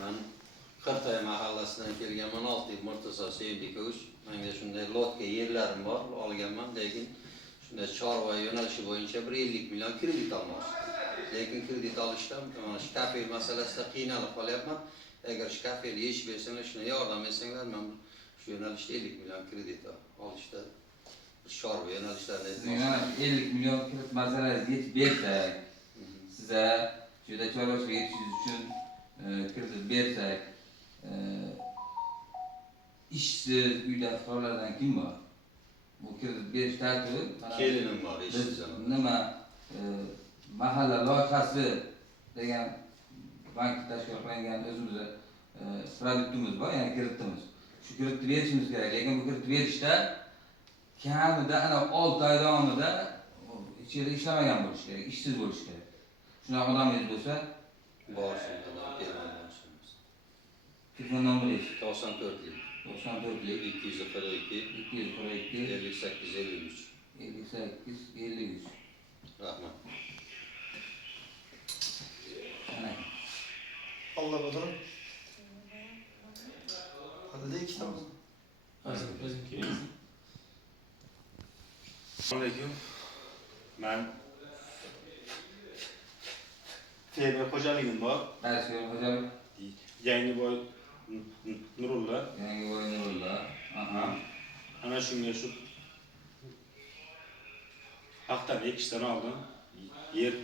Ben Kırtay mahallesinden kelganman 6 yıl Murtaza Seydikovich. Mende shunday lotka yerlerim var, olganman, lekin shunday chorva yo'nalishi bo'yicha 50 million kredit olmoqchi. Lekin kredit olishdan mana shu kafel masalasida qiynalib qolyapman. Agar shu kafel yechib bersanglar, shuna yordam bersanglar, men shu yo'nalishda 50 million kredit olishda bir chorva yo'nalishlarini Mana 50 million kredit masalasi yetib bersak, size juda chorvachilik yetishingiz uchun kredit bersak, ishsiz uyda fuqarolardan kim bor? Bu kredit berish tartibi kelinim var, ishsiz biz nima mahalla loyihasi degan bank tashkil qilingan o'zimizda produktimiz bor, ya'ni kreditimiz. Shu kreditni berishimiz kerak, lekin bu kreditni berishda kamida ana 6 oy davomida ichida ishlamagan bo'lish kerak, ishsiz bo'lish kerak. Shunaqa odamingiz bo'lsa, bor shundan kelganmiz. telefon nomeringiz 94 yil 94 lik 242 242 58 53. 58 53. Rahmat. Ana. Allah bakalım. Hadi de kitap. Assalamualaikum. Ben Ferber hocaligim var. Ders verin hocam. Yangiboy Nurullah. Yangiboy Nurullah. Aha. Ana shunga shu haftada 2 tane aldım. Yer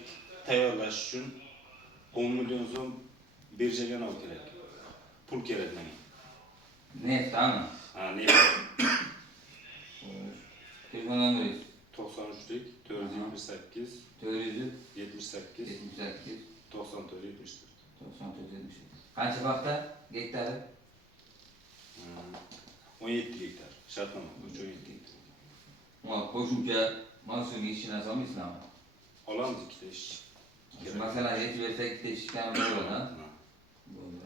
tayyorlash uchun 10 milyon so'm birjaga olib kerak. Pul kerak menga. Neft, tamam. Ha, ne? Telefon nomeringiz 93'lük 478 400 78 78 94 74. 94 74. Qancha paxta gektari? 17 gektar. Shartnoma 17 gektar. Mana qo'shimcha mavsumiy ishchi narsa olmaysizlarmi? Olamiz ikkita ishchi. Masalan, yetib bersak ikkita ishchi kam bo'ladi, ha? Bo'ldi.